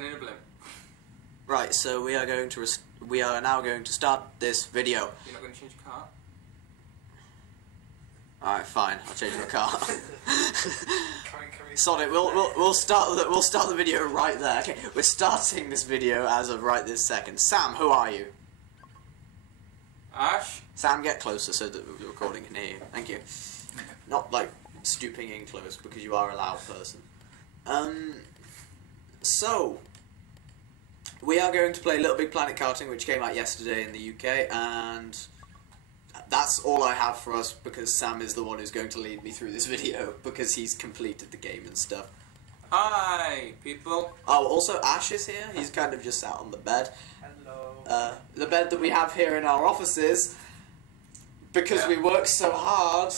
Captain in a blimp. Right, so we are now going to start this video. You're not going to change your car? Alright, fine. I'll change my car. Sod it. We'll start the video right there. Okay, we're starting this video as of right this second. Sam, who are you? Ash? Sam, get closer so that the recording can hear you. Thank you. Not like stooping in close because you are a loud person. So we are going to play LittleBigPlanet Karting, which came out yesterday in the UK, and that's all I have for us because Sam is the one who's going to lead me through this video because he's completed the game and stuff. Hi, people. Oh, also Ash is here. He's kind of just sat on the bed. Hello. The bed that we have here in our offices because we work so hard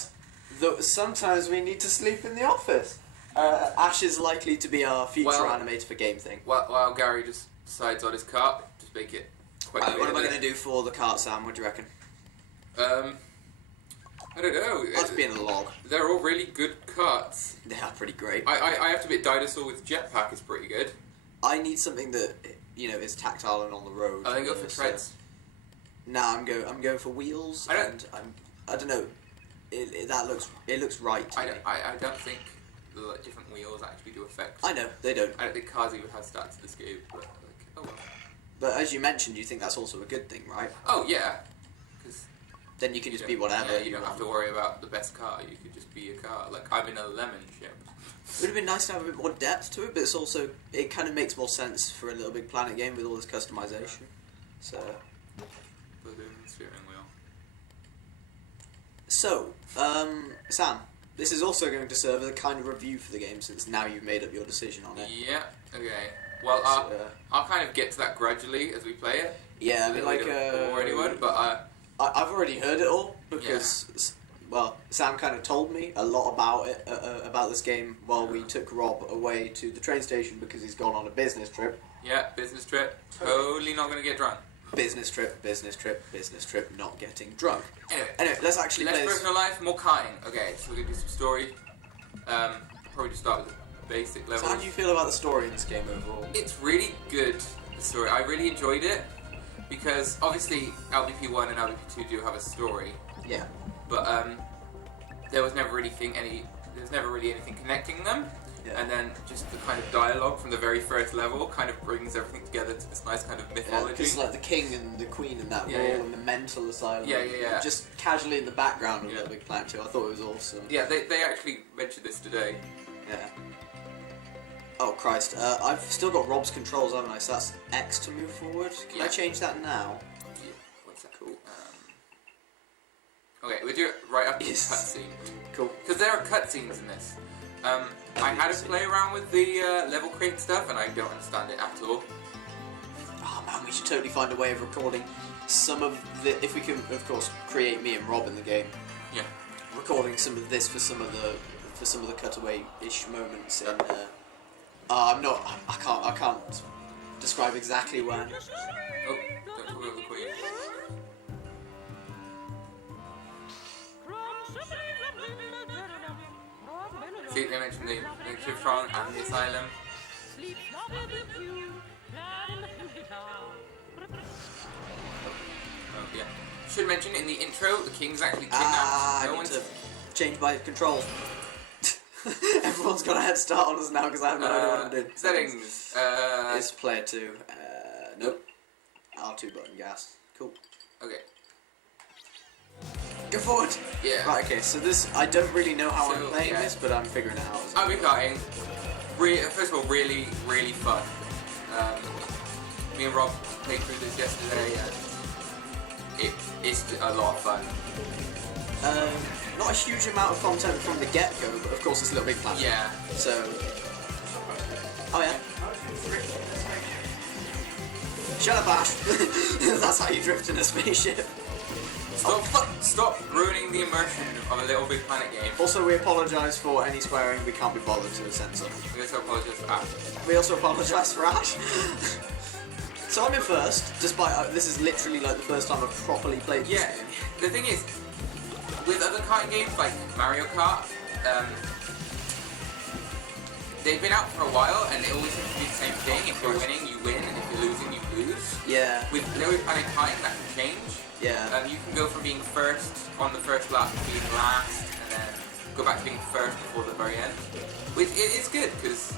that sometimes we need to sleep in the office. Ash is likely to be our future animator for game thing. While Gary just decides on his cart, just make it quite What am I going to do for the cart, Sam? What do you reckon? I don't know. Let's be in the log. They're all really good carts. They are pretty great. I have to admit, Dinosaur with jetpack is pretty good. I need something that is tactile and on the road. I think go for treads. Nah, I'm going for wheels. I don't know. It looks right to me. I don't think the different wheels actually do effect. I know they don't. I don't think cars even have stats in this game, but oh well. But as you mentioned, you think that's also a good thing, right? Oh yeah. Then you can just be whatever. Yeah, you don't have to worry about the best car. You could just be a car. Like I'm in a lemon ship. It would have been nice to have a bit more depth to it, but it kind of makes more sense for a LittleBigPlanet game with all this customization. So. Steering wheel. So, Sam, this is also going to serve as a kind of review for the game since now you've made up your decision on it. Yeah. Okay. Well, I'll kind of get to that gradually as we play it. Yeah, I mean, like bore anyone, but I've already heard it all because, well, Sam kind of told me a lot about it, about this game while we took Rob away to the train station because he's gone on a business trip. Yeah, business trip. Totally not going to get drunk. Business trip, not getting drunk. Anyway, let's actually play this. Personal life, more karting. Okay, so we're going to do some story. Probably just start with the basic level. So how do you feel about the story in this game overall? It's really good, the story. I really enjoyed it. Because obviously LBP1 and LBP2 do have a story. Yeah. But there was never really anything connecting them. Yeah. And then just the kind of dialogue from the very first level kind of brings everything together to this nice kind of mythology. Because like the king and the queen and that wall and the mental asylum. Yeah. Just casually in the background of LittleBigPlanet 2. I thought it was awesome. Yeah, they actually mentioned this today. Yeah. Oh Christ, I've still got Rob's controls, haven't I? So that's X to move forward. Can I change that now? Yeah, what's that? Cool. Okay, we'll do it right after the cutscene. Cool. Because there are cutscenes in this. I had to play around with the level crate stuff and I don't understand it at all. Oh man, we should totally find a way of recording some of the... If we can, of course, create me and Rob in the game. Yeah. Recording some of this for some of the cutaway-ish moments in... I can't describe exactly when. Oh, don't talk about the Queen. See, they mentioned the Triptron and the Asylum. Oh, yeah. Should mention in the intro, the King's actually kidnapped. I need to change my controls. Everyone's got a head start on us now because I have no idea what I'm doing. Settings. It's player 2. Nope. R2 button gas. Cool. Okay. Go forward! Yeah. Right, okay, so this, I don't really know how I'm playing this, but I'm figuring it out. I'll be karting. First of all, really, really fun. Me and Rob played through this yesterday and it's a lot of fun. Not a huge amount of content from the get-go, but of course it's LittleBigPlanet. Yeah. So... Oh yeah. Shut up, Ash! That's how you drift in a spaceship. Stop ruining the immersion of a LittleBigPlanet game. Also, we apologise for any swearing we can't be bothered to censor. We also apologise for Ash. We also apologise for Ash. So I'm in first, despite this is literally like the first time I've properly played this game. The thing is, with other karting games like Mario Kart, they've been out for a while and they always seem to do the same thing if you're winning. LittleBigPlanet Karting, that can change. Yeah. You can go from being first on the first lap to being last, and then go back to being first before the very end. Which is good, because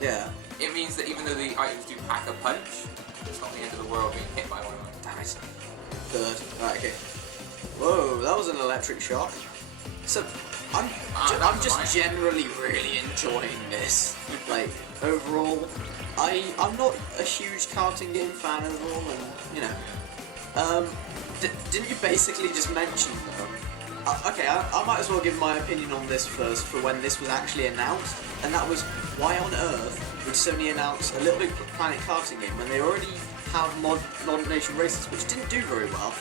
Yeah. it means that even though the items do pack a punch, it's not the end of the world being hit by one of them. Damn it. Third. Right, okay. Whoa, that was an electric shock. So, I'm just generally really enjoying this. Like, overall, I'm not a huge karting game fan overall, and, you know. Didn't you basically just mention, though? Okay, I might as well give my opinion on this first for when this was actually announced, and that was, why on earth would Sony announce a LittleBigPlanet Karting game when they already have Modern Nation Races, which didn't do very well,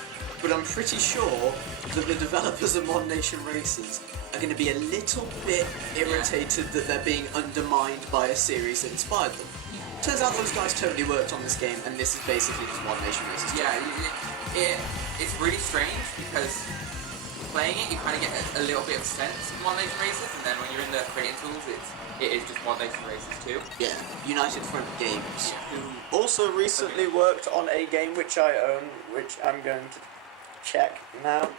but I'm pretty sure that the developers of Modern Nation Races are going to be a little bit irritated that they're being undermined by a series that inspired them. Turns out those guys totally worked on this game, and this is basically just Modern Nation Races. Yeah, it's really strange, because playing it, you kind of get a little bit of sense of Modern Nation Races, and then when you're in the creating tools, it is just Modern Nation Races too. Yeah, United Front Games, who also recently worked on a game which I own, which I'm going to check now.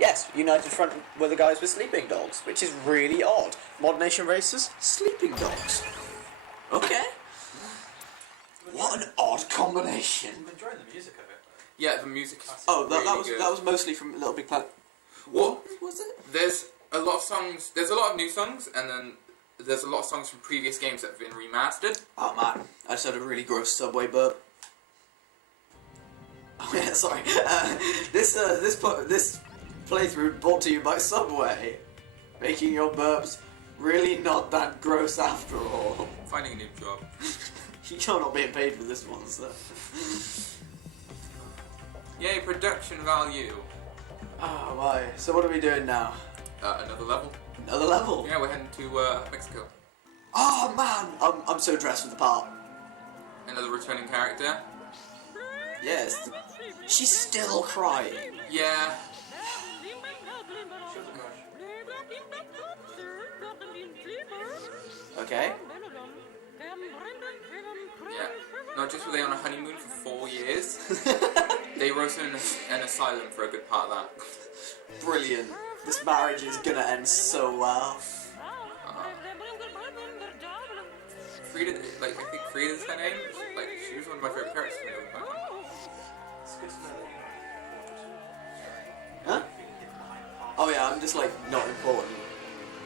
Yes, United Front were the guys with Sleeping Dogs, which is really odd. Modern Nation Races, Sleeping Dogs. Okay. What an odd combination. I'm enjoying the music of it. Yeah, the music is Oh, really that was mostly from LittleBigPlanet. What was it? There's a lot of songs. There's a lot of new songs, and then there's a lot of songs from previous games that have been remastered. Oh man, I just had a really gross Subway burp. Oh yeah, sorry. This playthrough brought to you by Subway, making your burps really not that gross after all. Finding a new job. You're not being paid for this one, so. Yay, production value. Oh my. So what are we doing now? Another level. Another level? Yeah, we're heading to Mexico. Oh man, I'm so dressed for the part. Another returning character. Yes. She's still crying. Yeah. Okay. Yeah. Not just were they on a honeymoon for 4 years, they wrote in an asylum for a good part of that. Brilliant. This marriage is gonna end so well. Frida, I think Frida's her name. Like, she was one of my favorite characters from the movie. It's good to know that Huh? Oh yeah, I'm just like not important.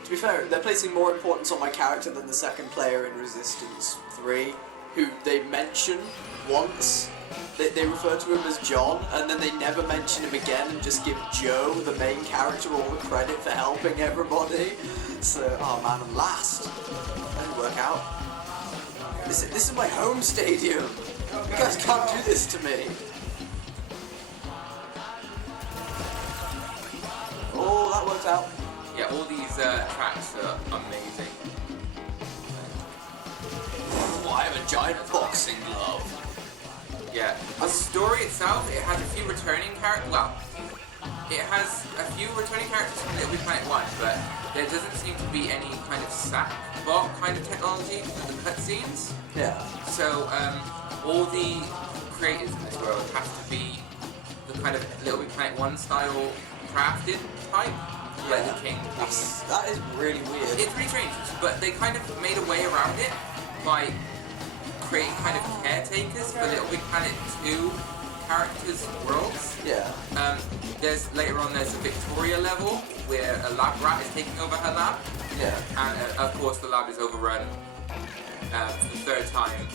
To be fair, they're placing more importance on my character than the second player in Resistance 3, who they mention once. They refer to him as John, and then they never mention him again and just give Joe, the main character, all the credit for helping everybody. So, oh man, I'm last. That didn't work out. This is my home stadium. You guys can't do this to me. Oh, that worked out. Yeah, all these tracks are amazing. Oh, I have a giant boxing glove. Yeah. The story itself, it has a few returning characters. Well, it has a few returning characters from LittleBigPlanet 1, but there doesn't seem to be any kind of sack bot kind of technology for the cutscenes. Yeah. So, all the creators in this world have to be the kind of LittleBigPlanet 1 style crafted type. Like the king. That is really weird. It's really strange, but they kind of made a way around it by creating kind of caretakers for LittleBigPlanet 2 characters' worlds. Yeah. Later on there's a Victoria level where a lab rat is taking over her lab. Yeah. And of course the lab is overrun for the third time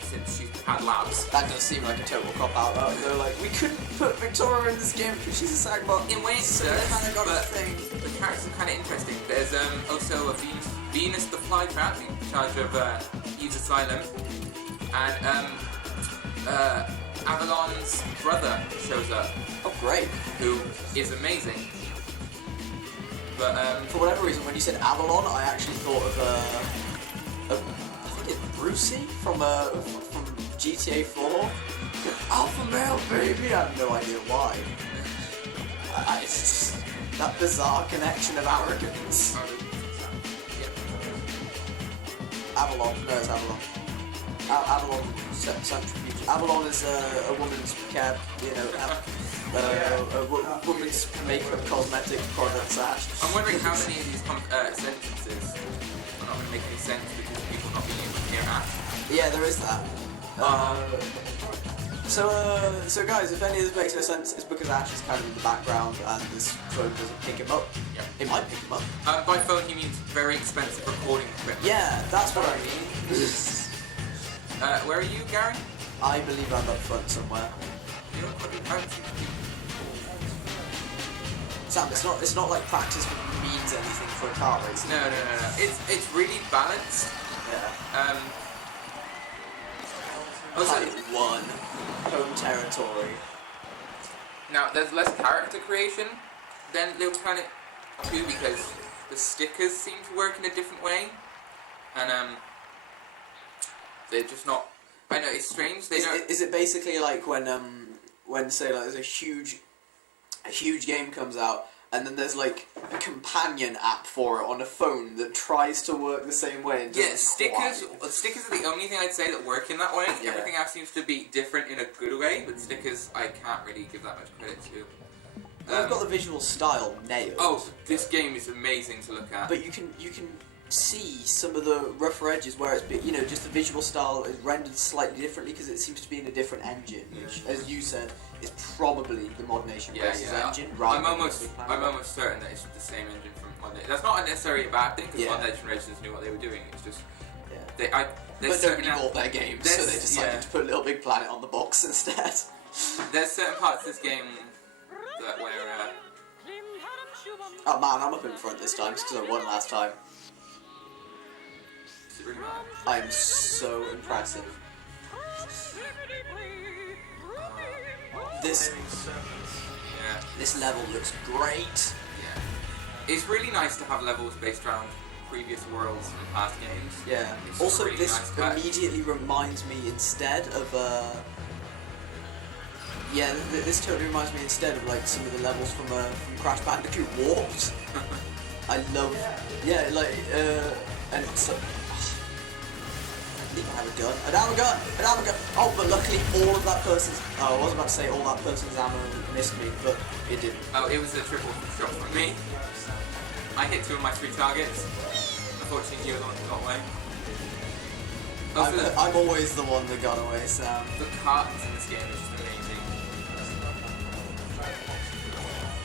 since she's had labs. That does seem like a total cop-out, though. They're like, we couldn't put Victoria in this game because she's a sagbot. In ways so it does, kind of got but a thing. the characters are kind of interesting. There's also a Venus the Flytrap in charge of Eve's Asylum, and Avalon's brother shows up. Oh, great. Who is amazing. But for whatever reason, when you said Avalon, I actually thought of I think it's Brucey from GTA 4. Alpha male, baby. I have no idea why. It's just that bizarre connection of arrogance. Avalon, no, it's Avalon. Avalon Centrifuge. Avalon is a woman's care, woman's makeup cosmetic products. I'm wondering how many of these sentences are not going to make any sense because of people not being able to hear Ash. Yeah, there is that. So guys, if any of this makes no sense, it's because Ash is kind of in the background and this phone doesn't pick him up. Yep. It might pick him up. By phone, he means very expensive recording equipment. Yeah, that's what I mean. Where are you, Gary? I believe I'm up front somewhere. You're Sam, it's not like practice means anything for a car race. No. It's really balanced. Yeah. Also, Type 1. Home territory. now, there's less character creation than LittleBigPlanet 2 because the stickers seem to work in a different way. And, they're just not... I know, it's strange. Is it basically like when say like there's a huge game comes out and then there's like a companion app for it on a phone that tries to work the same way and doesn't stickers are the only thing I'd say that work in that way. Yeah. Everything else seems to be different in a good way, but stickers I can't really give that much credit to. They've got the visual style nailed. Oh, this game is amazing to look at. But you can see some of the rougher edges where it's just the visual style is rendered slightly differently because it seems to be in a different engine, which, as you said, is probably the Mod Nation Races engine. I'm almost certain that it's the same engine from Mod Nation. That's not necessarily a bad thing because Mod Nation Races knew what they were doing. It's just but nobody bought their games, so they decided to put LittleBigPlanet on the box instead. There's certain parts of this game where oh man, I'm up in front this time just because I won last time. really matter. I'm so impressive. This level looks great. Yeah. It's really nice to have levels based around previous worlds from past games. Yeah. It's Also, really this nice immediately reminds me instead of this totally reminds me instead of like some of the levels from Crash Bandicoot Warped. I love, and it's. I have a gun. I have a gun. Oh, but luckily all of that person's. Oh, I was about to say all that person's ammo missed me, but it didn't. Oh, it was a triple shot from me. I hit 2 of my 3 targets. Unfortunately, you were the one who got away. I'm always the one that got away, Sam. The carts in this game are just amazing.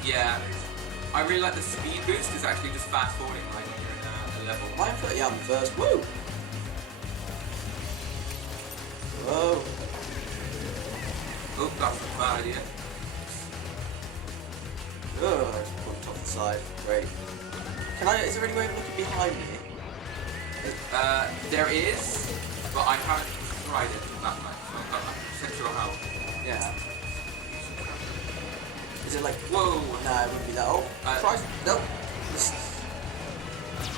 Yeah. I really like the speed boost. It's actually just fast forwarding like when you're in a level. I'm first. Woo! Whoa. Oh, that's a bad idea. Ugh, I just pulled off the side. Great. Is there any way of looking behind me? There is, but I haven't tried it that much, so I'm not 100% sure how. Yeah. Is it like... Whoa! No, it wouldn't be that. Oh, Christ. No.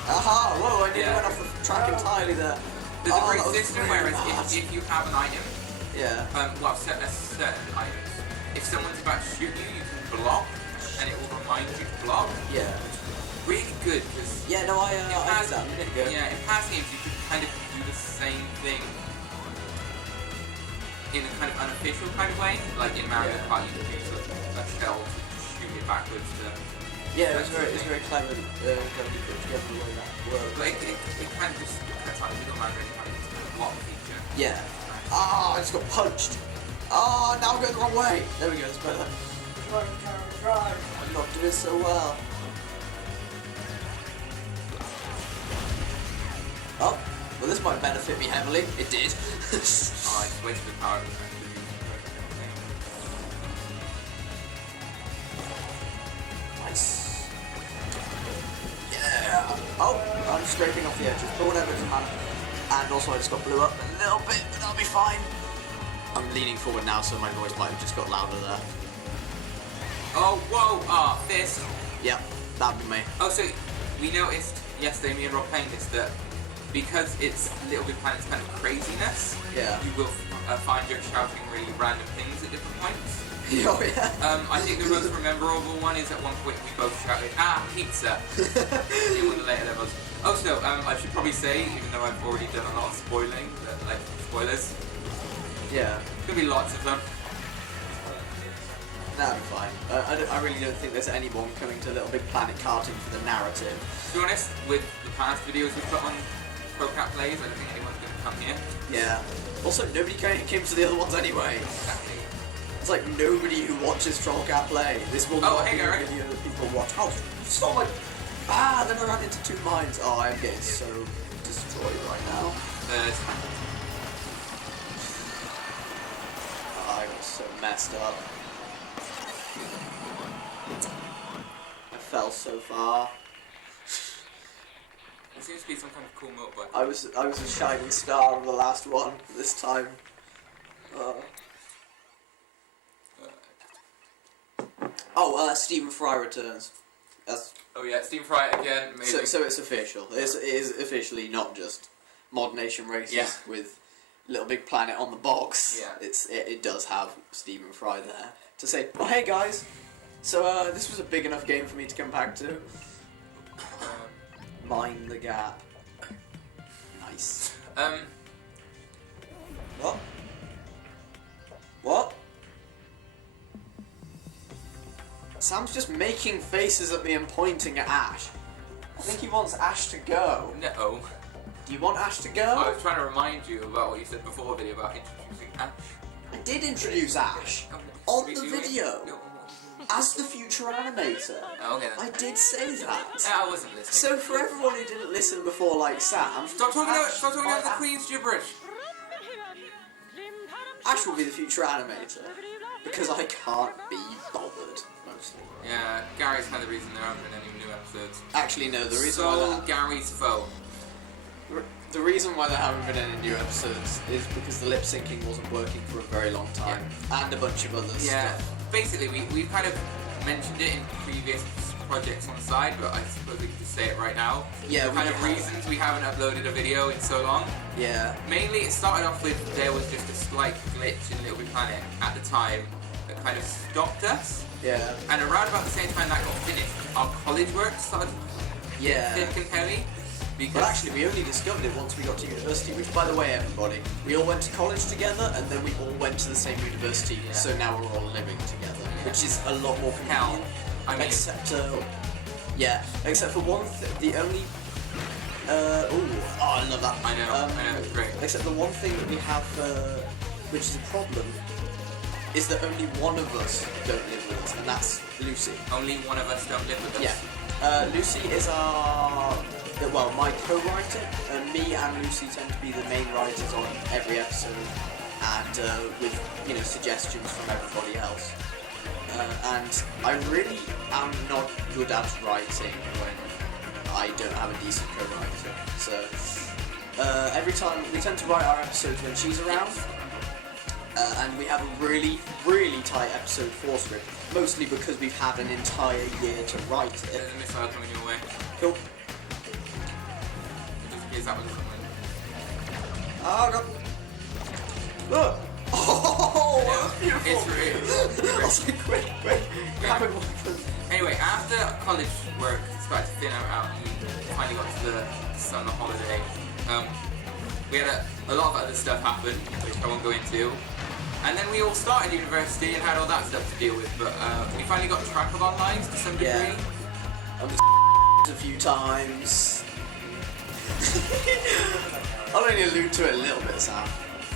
Aha! Whoa, I nearly went off the track entirely there. There's a great system where if you have an item, certain items, if someone's about to shoot you, you can block, and it will remind you to block. Yeah. Really good, because... Yeah, no, I did that a minute ago. Yeah, in past games you could kind of do the same thing in a kind of unofficial kind of way, like in Mario Kart you could use a shell to shoot it backwards to... Yeah, it's very clever put together the way that works. But it kind of just cuts out the middleman really kind of block feature. Yeah. Ah, I just got punched. Ah, now I'm going the wrong way. There we go, it's better. I'm not doing so well. Oh, well this might benefit me heavily. It did. Oh, I just wasted the power. Nice. Yeah. Oh, I'm scraping off the edges, but whatever, it doesn't matter. And also I just got blew up a little bit, but that'll be fine. I'm leaning forward now, so my voice might have just got louder there. Oh, whoa, fist. Yep, that'd be me. Oh, so we noticed yesterday, me and Rob playing this, that because it's LittleBigPlanet's kind of craziness, you will find you're shouting really random things at different points. Oh yeah. I think the most memorable one is at one point we both shouted, pizza, in one of the later levels. Also, I should probably say, even though I've already done a lot of spoiling, that, like, spoilers. Yeah, Could be lots of them. that'd be fine. I really don't think there's anyone coming to Little Big Planet Karting for the narrative. To be honest, with the past videos we've put on Trollcat Plays, I don't think anyone's going to come here. Yeah. Also, nobody came to the other ones anyway. Exactly. It's like nobody who watches Trollcat play. This will not hey, be a Gary. video that people watch. Oh, so like, then I ran into two mines. Oh, I'm getting so destroyed right now. Oh, I got so messed up. I fell so far. There seems to be some kind of cool motorbike. I was a shining star on the last one this time. Stephen Fry returns. That's Oh yeah, Steam Fry again. Amazing. so it's official. It is officially not just Mod Nation races with Little Big Planet on the box. Yeah. It does have Stephen Fry there to say, oh hey guys, so this was a big enough game for me to come back to. Mind the gap. Nice. What? What? Sam's just making faces at me and pointing at Ash. I think he wants Ash to go. No. Do you want Ash to go? I was trying to remind you about what you said before the video about introducing Ash. I did introduce Ash on the video as the future animator. Oh, okay. I did say that. I wasn't listening. So for everyone who didn't listen before, like Sam, Stop talking about the Queen's gibberish. Ash will be the future animator because I can't be bothered mostly. Yeah, Gary's kind of the reason there aren't been any new episodes. Actually, no. The reason Gary's foe. The reason why there haven't been any new episodes is because the lip syncing wasn't working for a very long time, and a bunch of other stuff. Basically, we've kind of mentioned it in previous projects on the side, but I suppose we can just say it right now. Yeah, the kind of reasons we haven't uploaded a video in so long. Yeah. Mainly, it started off with there was just a slight glitch in Little Big Planet at the time that kind of stopped us. Yeah. And around about the same time that got finished, our college work started thick and heavy. Because Well, actually, we only discovered it once we got to university, which, by the way, everybody, we all went to college together, and then we all went to the same university, so now we're all living together, which is a lot more convenient. Except for one thing, the only... I love that. I know, it's great. Except the one thing that we have, which is a problem, is that only one of us don't live with us, and that's Lucy. Only one of us don't live with us. Yeah. Lucy is my co-writer, and me and Lucy tend to be the main writers on every episode, and with suggestions from everybody else. And I really am not good at writing when I don't have a decent co-writer. So every time we tend to write our episodes when she's around, and we have a really, really tight episode 4 script, mostly because we've had an entire year to write it. There's a missile coming your way. Cool. Just in case that was something. Oh, God. Look! Oh, that's beautiful! It's real. I was like, quick. Have it weapon. Anyway, after college work started to thin out and we finally got to the summer holiday, we had a lot of other stuff happen, which I won't go into. And then we all started university and had all that stuff to deal with, but we finally got track of our lives to some degree. Yeah. I was a few times. I'll only allude to it a little bit, Sam.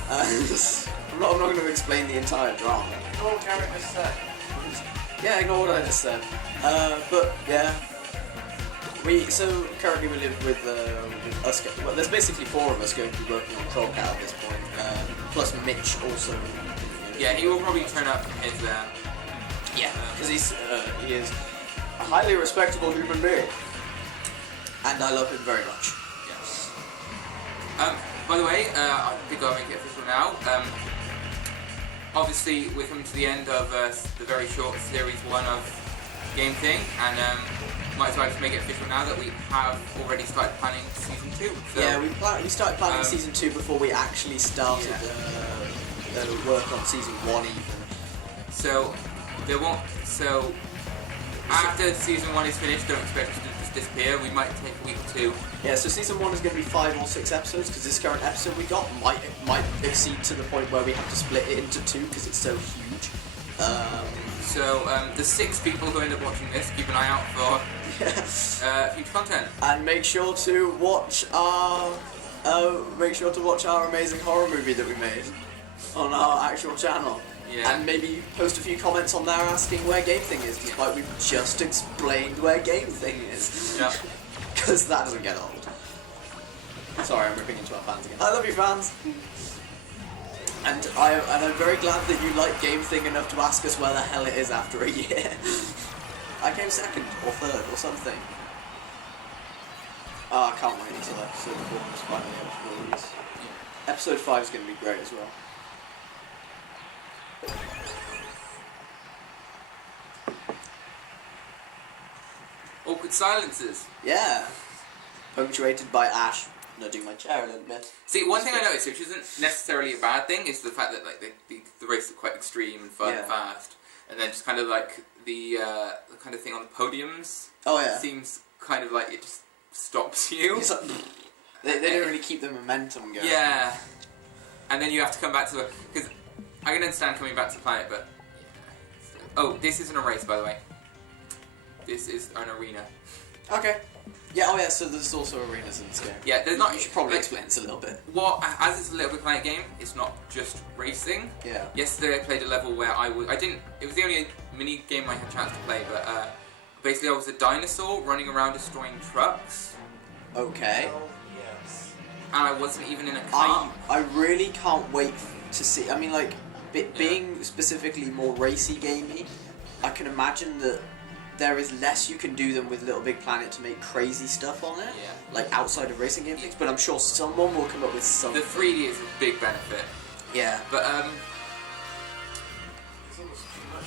I'm not going to explain the entire drama. Ignore what Gary just said. Yeah, ignore what I just said. But yeah, currently we live with us. Well, there's basically 4 of us going to be working on Trollcat at this point. Plus Mitch also. Yeah, he will probably turn up as because he is a highly respectable human being, and I love him very much. Yes. By the way, I think I'll make it official now. Obviously, we're coming to the end of the very short series 1 of Game Thing, and might as well just make it official now that we have already started planning season 2. So, Yeah, we started planning season 2 before we actually started the work on season 1 even. So after season 1 is finished, don't expect us to just disappear. We might take a week or two. Yeah, so season 1 is going to be 5 or 6 episodes, because this current episode we got might exceed to the point where we have to split it into 2, because it's so huge. So the 6 people who end up watching this, keep an eye out for future content. And make sure to watch our amazing horror movie that we made on our actual channel. Yeah. And maybe post a few comments on there asking where Game Thing is, despite we've just explained where Game Thing is. Yeah. Because that doesn't get old. Sorry, I'm ripping into our fans again. I love you, fans. And I'm very glad that you like Game Thing enough to ask us where the hell it is after a year. I came second or third or something. Oh, I can't wait until episode 4 is finally able to release. Episode 5 is going to be great as well. Awkward silences. Yeah. Punctuated by Ash nudging my chair a little bit. See, one thing I noticed, which isn't necessarily a bad thing, is the fact that like the races are quite extreme and fun and fast, and then just kind of like the kind of thing on the podiums. Oh yeah. Seems kind of like it just stops you. It's like, they don't really keep the momentum going. Yeah. And then you have to come back to it, because I can understand coming back to the planet, but oh, this isn't a race, by the way. This is an arena. Okay. Yeah, oh yeah, so there's also arenas in this game. Yeah, there's not... You should probably like, explain this a little bit. Well, as it's a LittleBigPlanet game, it's not just racing. Yeah. Yesterday I played a level where it was the only mini game I had a chance to play, but basically I was a dinosaur running around destroying trucks. Okay. Oh, yes. And I wasn't even in a car. I really can't wait to see... I mean, like, being specifically more racy gamey, I can imagine that there is less you can do than with LittleBigPlanet to make crazy stuff on it, like outside of racing game things. But I'm sure someone will come up with something. The 3D is a big benefit. Yeah. But It's almost too much.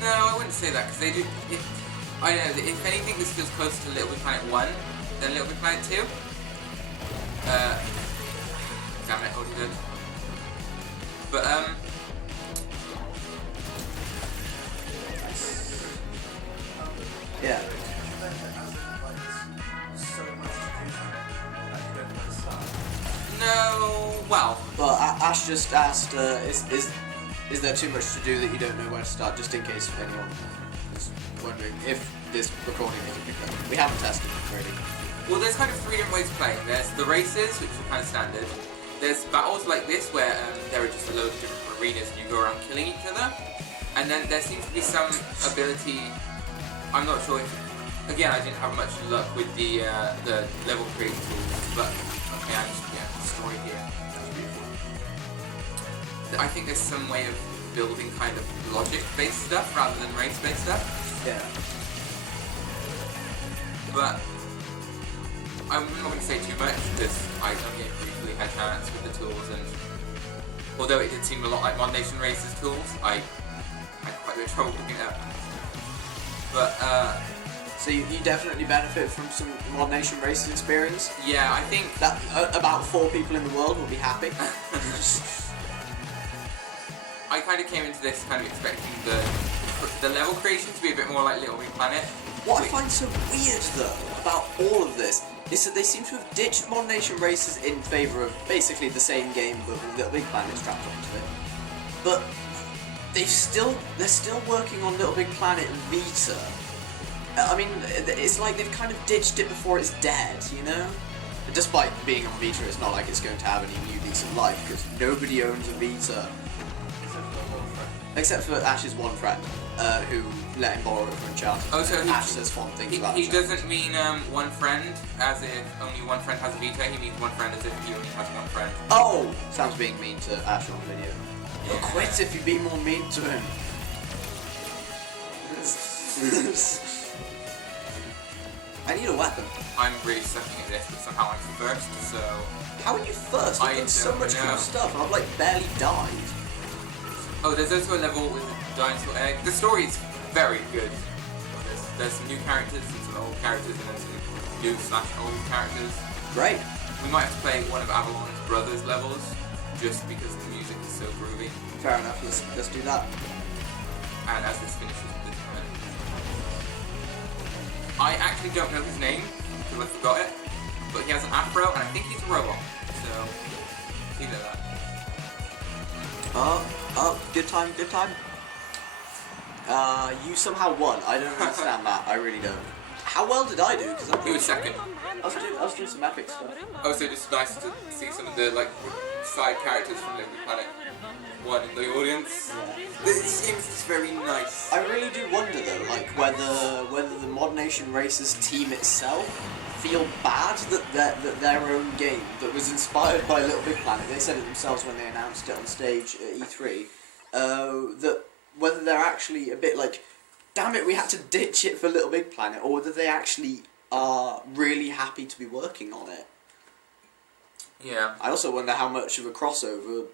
no, I wouldn't say that because they do. I don't know. If anything, this feels closer to LittleBigPlanet 1 than LittleBigPlanet 2. Damn it, already did. But Yeah. no, well. Well, Ash just asked, is there too much to do that you don't know where to start, just in case anyone is wondering if this recording is a big problem. We haven't tested it, really. Well, there's kind of 3 different ways of playing. There's the races, which are kind of standard. There's battles like this, where there are just a load of different arenas and you go around killing each other. And then there seems to be some ability... I'm not sure if... Again, I didn't have much luck with the level creating tools, but... Okay, I'm just... Yeah, the story here. That's beautiful. I think there's some way of building kind of logic-based stuff rather than race-based stuff. Yeah. But... I'm not going to say too much, because I only briefly had chance with the tools, and... Although it did seem a lot like Mod Nation Race's tools, I had quite a bit of trouble looking it up. But, So you definitely benefit from some Mod Nation Races experience? yeah, I think... That about 4 people in the world will be happy. I kind of came into this kind of expecting the level creation to be a bit more like LittleBigPlanet. What I find so weird, though, about all of this, is that they seem to have ditched Mod Nation Races in favour of basically the same game, but with LittleBigPlanet strapped onto it. But they're still working on LittleBigPlanet Vita. I mean, it's like they've kind of ditched it before it's dead, you know? Despite being on Vita, it's not like it's going to have any new lease of life, because nobody owns a Vita. Except for Ash's one friend, who let him borrow it for Uncharted. Oh, so Ash says fond things about he Uncharted. doesn't mean one friend, as if only one friend has a Vita, he means one friend as if he only has one friend. Oh! Sam's being mean to Ash on video. Yeah. You'll quit if you be more mean to him. I need a weapon. I'm really sucking at this, but somehow I'm first, so... How are you first? I've I done so don't much know. cool stuff, and I've like barely died. Oh, there's also a level with a dinosaur egg. The story is very good. There's some new characters and some old characters, and then some new/old characters. Great. We might have to play one of Avalon's Brothers levels, just because the music is so groovy. Fair enough, let's do that. And as this finishes with this I actually don't know his name, because I forgot it, but he has an afro, and I think he's a robot, so leave it at that. Good time, good time. You somehow won. I don't understand that. I really don't. How well did I do? Because He was second. I was doing some epic stuff. Also, just nice to see some of the like side characters from LittleBigPlanet 1 in the audience. This game is very nice. I really do wonder though, like whether the Mod Nation Racers team itself feel bad that their own game that was inspired by LittleBigPlanet, they said it themselves when they announced it on stage at E3, that whether they're actually a bit like, damn it, we had to ditch it for LittleBigPlanet, or whether they actually are really happy to be working on it. Yeah. I also wonder how much of a crossover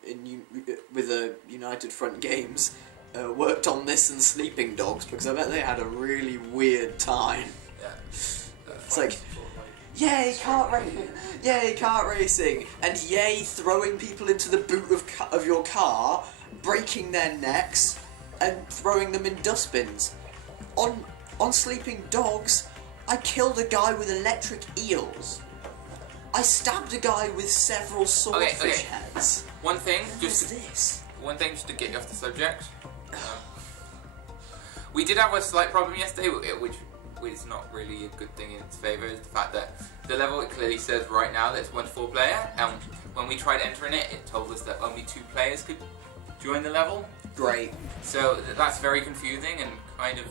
with United Front Games worked on this and Sleeping Dogs, because I bet they had a really weird time. Yeah. It's like, yay kart racing, yay kart racing, and yay throwing people into the boot of your car, breaking their necks, and throwing them in dustbins. On Sleeping Dogs, I killed a guy with electric eels. I stabbed a guy with several swordfish heads. One thing, What is this? One thing just to get you off the subject. We did have a slight problem yesterday, which is not really a good thing in its favour, is the fact that the level, it clearly says right now that it's 1 to 4 player, and when we tried entering it, it told us that only 2 players could join the level. Great. So that's very confusing and kind of...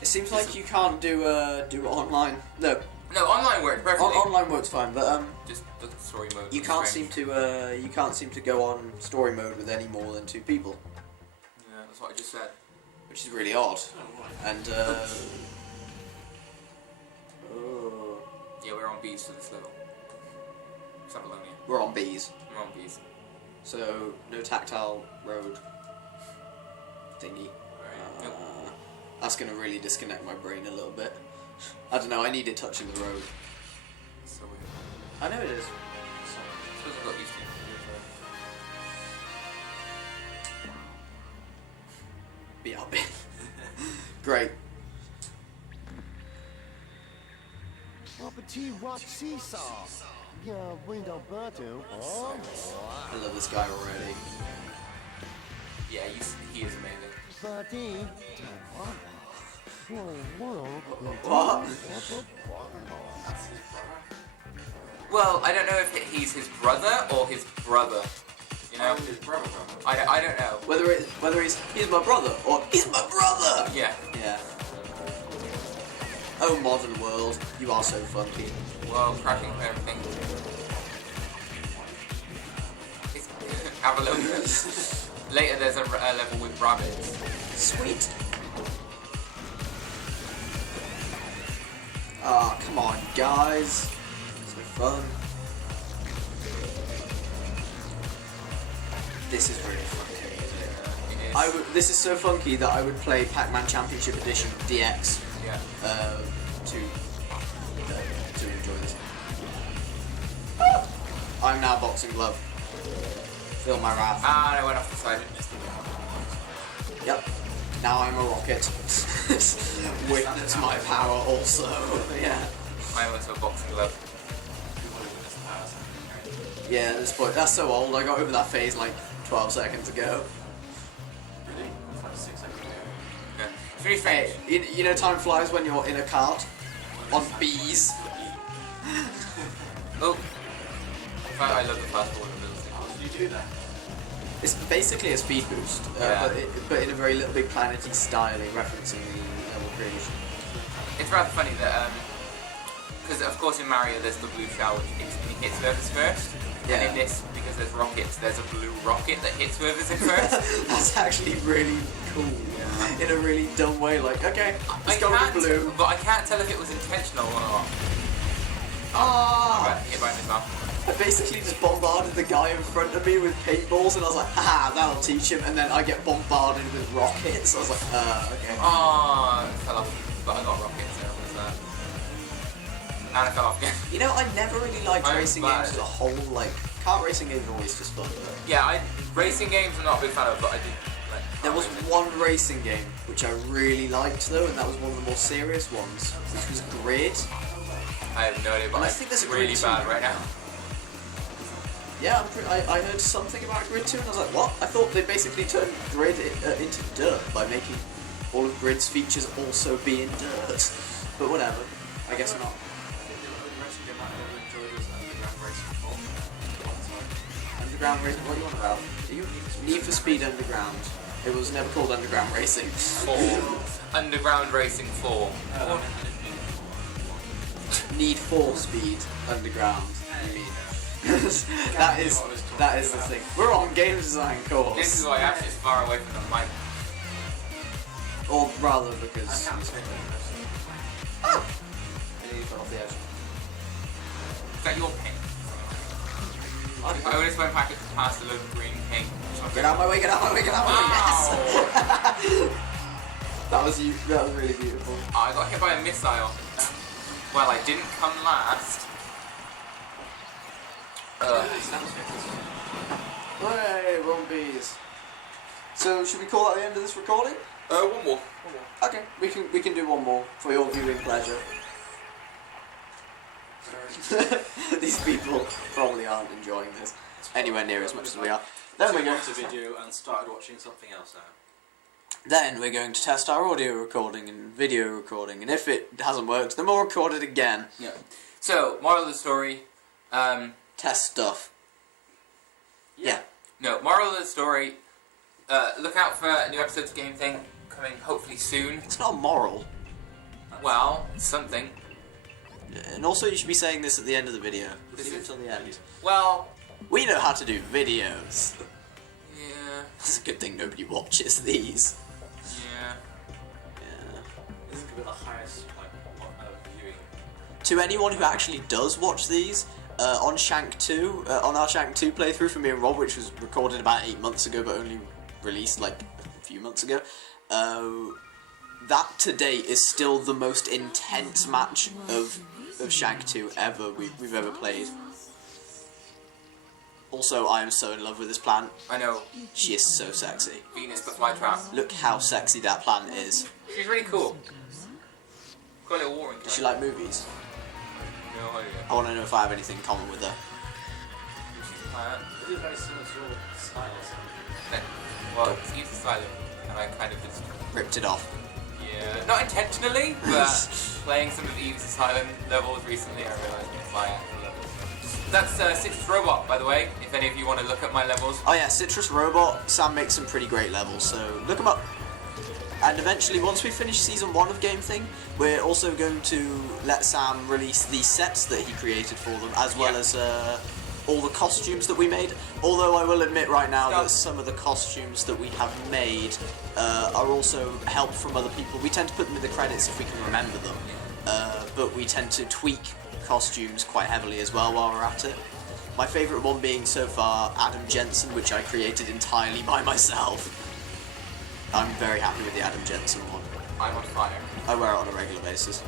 It seems like you can't do online. No, online worked perfectly. online works fine, but Just the story mode. you was can't strange. seem to go on story mode with any more than 2 people, Yeah, that's what I just said. which is really odd. And Yeah, we're on B's for this level. Sapalonia. we're on B's, We're on B's. so no tactile road thingy. Nope. That's gonna really disconnect my brain a little bit. I don't know. I need it touching the road. So weird. I know it is. I suppose I got used to it. BRB. Great. Petit rock seesaw. Yeah, window button. Oh, I love this guy already. Yeah, he is amazing. buddy. What? Well, I don't know if he's his brother or his brother. You know? His brother. I don't know. Whether he's my brother or he's my brother. Yeah. Yeah. Oh, modern world, you are so funky. Well, crashing everything. It's Avalonia. Later there's a level with rabbits. Sweet. Ah, come on, guys. So fun. This is really funky. This is so funky that I would play Pac-Man Championship Edition DX Yeah. to enjoy this. I'm now Boxing Glove. Feel my wrath. Ah, I went off the side and missed it. Yep. Now I'm a rocket. Witness my power also. Yeah. I went to a boxing glove. Yeah, at this point, that's so old. I got over that phase like 12 seconds ago. Really? That's like 6 seconds ago. Yeah. It's really strange. Hey, you know time flies when you're in a cart on bees. Oh. I love the fast forward ability. How did you do that? It's basically a speed boost, Yeah. but in a very Little Big Planet-y style, referencing the level creation. It's rather funny that, because of course in Mario there's the blue shell which hits whoever's first. Yeah. And in this, because there's rockets, there's a blue rocket that hits whoever's in first. That's actually really cool. Yeah. In a really dumb way, like, okay, let's go with blue. But I can't tell if it was intentional or not. Ah! Right, hit by a missile. I basically just bombarded the guy in front of me with paintballs, and I was like, haha, that'll teach him, and then I get bombarded with rockets. I was like, okay. Oh, it fell off, but I got rockets there. What was that? And I fell off again. You know, I never really liked I'm racing bad. games as a whole. Like, kart racing games are always just fun, but Yeah, racing games I'm not a big fan of, but I did There was one racing game which I really liked though, and that was one of the more serious ones, which was Grid. I have no idea, but I think there's a really Grid bad 2. right now. Yeah, I heard something about Grid 2 and I was like, what? I thought they basically turned Grid into dirt by making all of Grid's features also be in dirt. But whatever, I guess not. Underground Racing, what are you on about? Are you Need for Speed Underground? It was never called Underground Racing. 4. Underground Racing 4. Need for Speed Underground, you mean? that is the thing. We're on game design course. This is why Ash is far away from the mic. Or rather because... Ah! I nearly fell off the edge. Is that your paint? I just went back past a load of green paint. Get out of my way, get out of my way, get out of my way, yes! That was really beautiful. Oh, I got hit by a missile. Well, I didn't come last. Hey, Rumbies. So, should we call that the end of this recording? One more. Okay, we can do one more for your viewing pleasure. These people probably aren't enjoying this anywhere near as much as we are. Then we're going to video and started watching something else now. Then we're going to test our audio recording and video recording, and if it hasn't worked, then we'll record it again. Yeah. So, moral of the story. Test stuff. Yeah. No, moral of the story. Look out for new episodes of Game Thing coming hopefully soon. It's not moral. Well, something. And also, you should be saying this at the end of the video. Leave it till the end. Well, We know how to do videos. yeah, It's a good thing nobody watches these. yeah. Yeah. This is gonna be the highest viewing. To anyone who actually does watch these, on Shank 2, on our Shank 2 playthrough for me and Rob, which was recorded about 8 months ago but only released like a few months ago, that to date is still the most intense match of Shank 2 ever we've ever played. Also, I am so in love with this plant. I know. She is so sexy. Venus the flytrap. Look how sexy that plant is. She's really cool. Got a little watering Does she can. like movies? No idea. I want to know if I have anything in common with her. She's a plant. It is very similar to your style. Well, it's Eve's Asylum, and I kind of just... Ripped it off. Yeah, not intentionally, but playing some of Eve's Asylum levels recently, I realised it's my actual level. That's Citrus Robot, by the way, if any of you want to look at my levels. Oh yeah, Citrus Robot. Sam makes some pretty great levels, so look them up. And eventually, once we finish Season 1 of Game Thing, we're also going to let Sam release the sets that he created for them, as well as all the costumes that we made. Although I will admit right now that some of the costumes that we have made are also help from other people. We tend to put them in the credits if we can remember them, but we tend to tweak costumes quite heavily as well while we're at it. My favourite one being so far Adam Jensen, which I created entirely by myself. I'm very happy with the Adam Jensen one. I'm on fire. I wear it on a regular basis.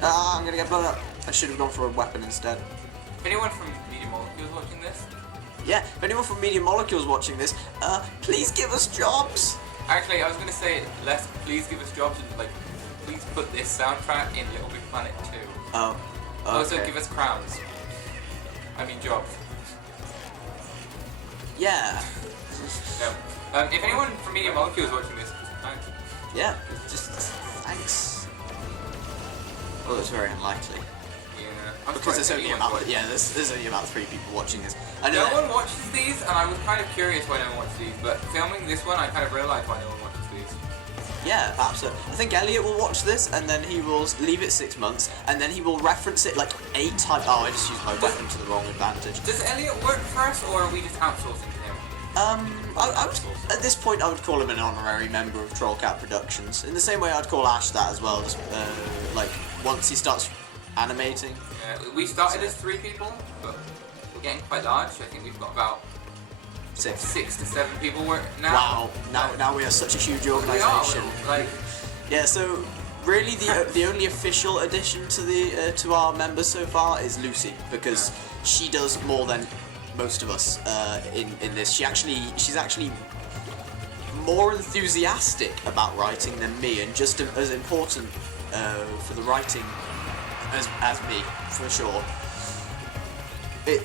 Ah, I'm gonna get blown up. I should have gone for a weapon instead. If anyone from Media Molecules watching this, Yeah, if anyone from Media Molecules watching this, please give us jobs! actually, I was gonna say less. Please give us jobs and like, please put this soundtrack in Little Big Planet 2. Oh, okay. Also, give us crowns. I mean jobs. Yeah. No. If anyone from Media Molecules watching this, thanks. Yeah, just thanks. Well, it's very unlikely. Yeah. I'm Because surprised there's only anyone's about, watching. yeah, there's only about 3 people watching this. I know No that- one watches these, and I was kind of curious why no one watches these, but filming this one, I kind of realised why no one watches these. Yeah, absolutely. I think Elliot will watch this, and then he will leave it 6 months, and then he will reference it like 8 times. Oh, I just used my weapon to the wrong advantage. Does Elliot work for us, or are we just outsourcing to him? I would, at this point, I would call him an honorary member of Trollcat Productions. In the same way I'd call Ash that as well, just, like, once he starts animating. We started as 3 people, but we're getting quite large. I think we've got about 6 to 7 people work now. Wow, now we are such a huge We organisation. are, like, Yeah, so really the only official addition to the to our members so far is Lucy, because she does more than most of us in this. She's actually more enthusiastic about writing than me, and just as important for the writing as me, for sure.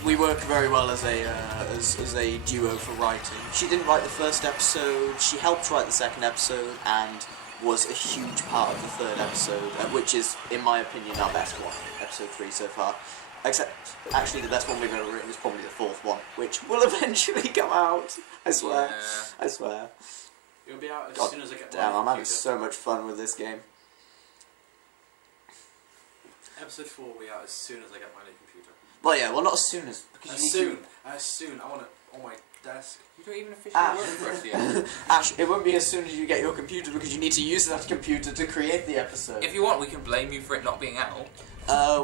We work very well as a duo for writing. She didn't write the first episode, she helped write the second episode, and was a huge part of the third episode, which is, in my opinion, our best one, episode 3 so far. Except, actually, the best one we've ever written is probably the 4th one, which will eventually come out. I swear. Yeah. I swear. It'll be out as God soon as I get damn, my I'm having computer. so much fun with this game. Episode 4 will be out as soon as I get my new computer. Well, yeah, well, not as soon as. Because As soon. I want it on my desk. You don't even officially work for us yet. Ash, it won't be as soon as you get your computer because you need to use that computer to create the episode. If you want, we can blame you for it not being out.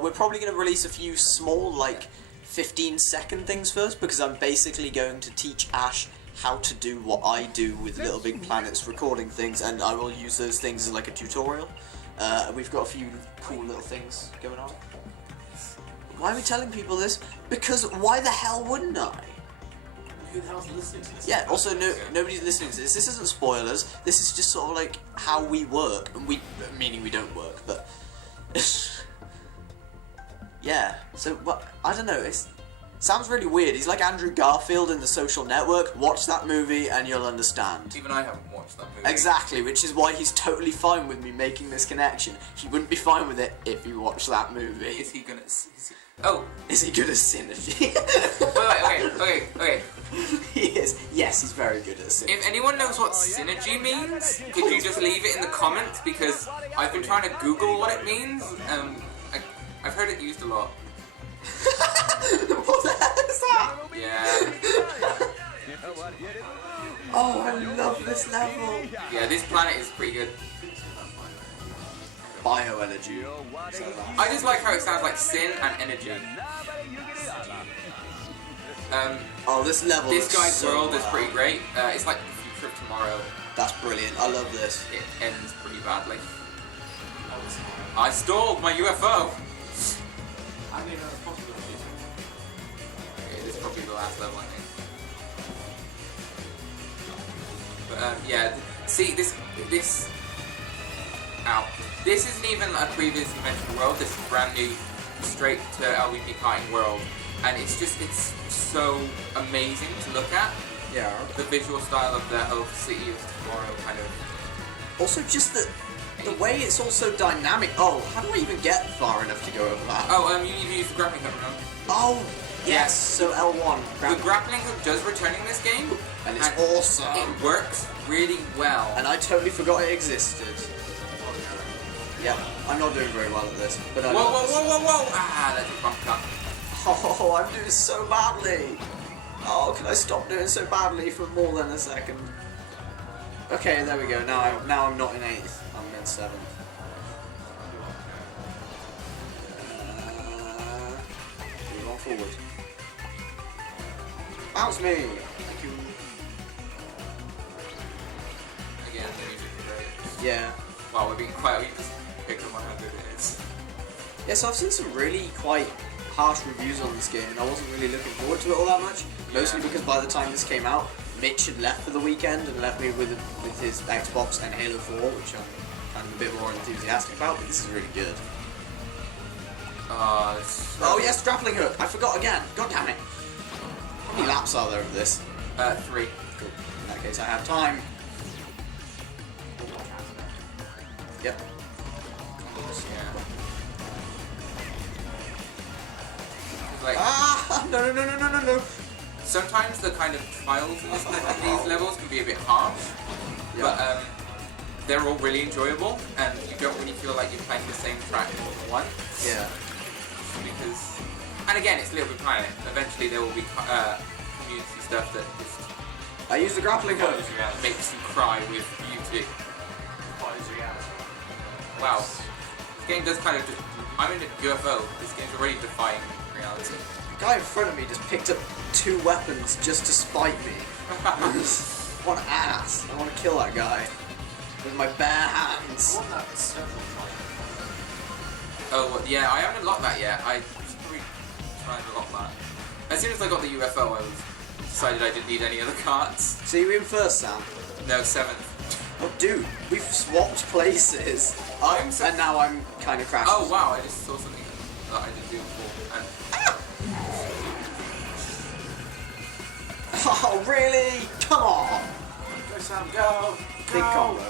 We're probably going to release a few small, like, 15-second things first, because I'm basically going to teach Ash how to do what I do with Little Big Planet's recording things, and I will use those things as like a tutorial. We've got a few cool little things going on. Why are we telling people this? Because why the hell wouldn't I? Who the hell's listening to this? Yeah, also, nobody's listening to this. This isn't spoilers. This is just sort of like how we work. And meaning we don't work, but... yeah, so, what? I don't know, sounds really weird. He's like Andrew Garfield in The Social Network. Watch that movie and you'll understand. Even I haven't watched that movie. Exactly, which is why he's totally fine with me making this connection. He wouldn't be fine with it if he watched that movie. Is he gonna... Oh! Is he good at synergy? Okay. He is. Yes, he's very good at synergy. If anyone knows what synergy means, could you just leave it in the comments? Because I've been trying to Google what it means. I've heard it used a lot. What the hell is that? Yeah. Oh, I love this level. Yeah, this planet is pretty good. Bioenergy. I just like how it sounds like sin and energy. Oh, this level. This guy's so world is loud. pretty great. It's like the future of tomorrow. That's brilliant. I love this. It ends pretty badly. I stalled my UFO. I didn't even know it was possible. Okay, this is probably the last level, I think. But yeah, see this. Ow. This isn't even a previously mentioned world. This is brand new, straight to LVP Karting world, and it's so amazing to look at. Yeah. The visual style of the whole City of Tomorrow kind of. Also, just the way it's also dynamic. Oh, how do I even get far enough to go over that? Oh, you need to use the grappling hook, remember? Oh, yes. So L1. The grappling hook does return in this game, And it's awesome. It works really well. And I totally forgot it existed. Yeah, I'm not doing very well at this, but I love this. Whoa! Ah, that's a bump cut. Oh, I'm doing so badly. Oh, can I stop doing so badly for more than a second? Okay, there we go. Now I'm not in 8th. I'm in 7th. Move on forward. Bounce me. Thank you. Again, the music is great. Yeah. Wow, we're being quiet. We just picked up on how good it is. Yeah, so I've seen some really quite harsh reviews on this game, and I wasn't really looking forward to it all that much. Mostly because by the time this came out, Mitch had left for the weekend and left me with his Xbox and Halo 4, which I'm kind of a bit more enthusiastic about, but this is really good. Oh yes, grappling hook! I forgot again! God damn it! How many laps are there of this? 3. Cool. In that case I have time. Yep. Yeah. Like, Ah! No! sometimes the kind of trials in these levels can be a bit harsh, but they're all really enjoyable, and you don't really feel like you're playing the same track more than once. Yeah. Because, and again, it's LittleBigPlanet. Eventually, there will be community stuff that just I use the grappling hook. makes you cry with beauty. Wow, this game does kind of just. I'm in a UFO. This game's already defying reality. The guy in front of me just picked up 2 weapons just to spite me. What an ass. I want to kill that guy. With my bare hands. I want that circle fight. Oh, well, yeah, I haven't unlocked that yet. I should probably try and unlock that. As soon as I got the UFO, I decided I didn't need any other carts. So you in first, Sam? No, 7th. Oh, dude, we've swapped places. I'm And now I'm kind of crashing. Oh wow, I just saw something that I didn't do before. And Oh, really? Come on! Go Sam, go! Big combo.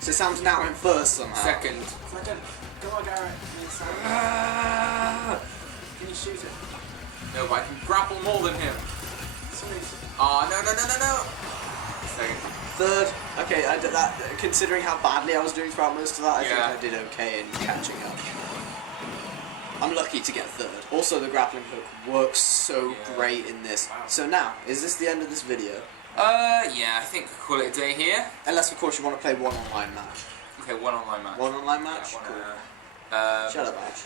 So Sam's now in first somehow. second. Second. Come on, Garrett. Me and Sam. Can you shoot it? No, but I can grapple more than him. Sweet. Oh, no. Second. Third. Okay, I did that. Considering how badly I was doing throughout most of that, I Yeah. think I did okay in catching up. I'm lucky to get third. Also, the grappling hook works so Yeah. great in this. Wow. So now, is this the end of this video? Yeah, I think we'll call it a day here. Unless, of course, you want to play one online match. Okay, one online match. One online match? Yeah, Cool. one, Shut up, Ash.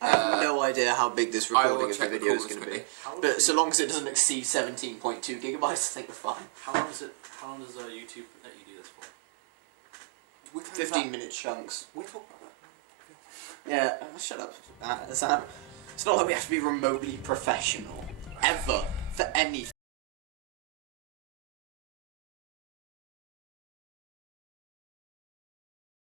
I have no idea how big this I will recording of the check the video is call going to be. quickly. But so long as it doesn't exceed 17.2 gigabytes, I think we're fine. How long does YouTube let you do this for? We're talking 15-minute chunks. We're talking about that. Yeah, shut up, Sam. It's not like we have to be remotely professional. Ever. For anything.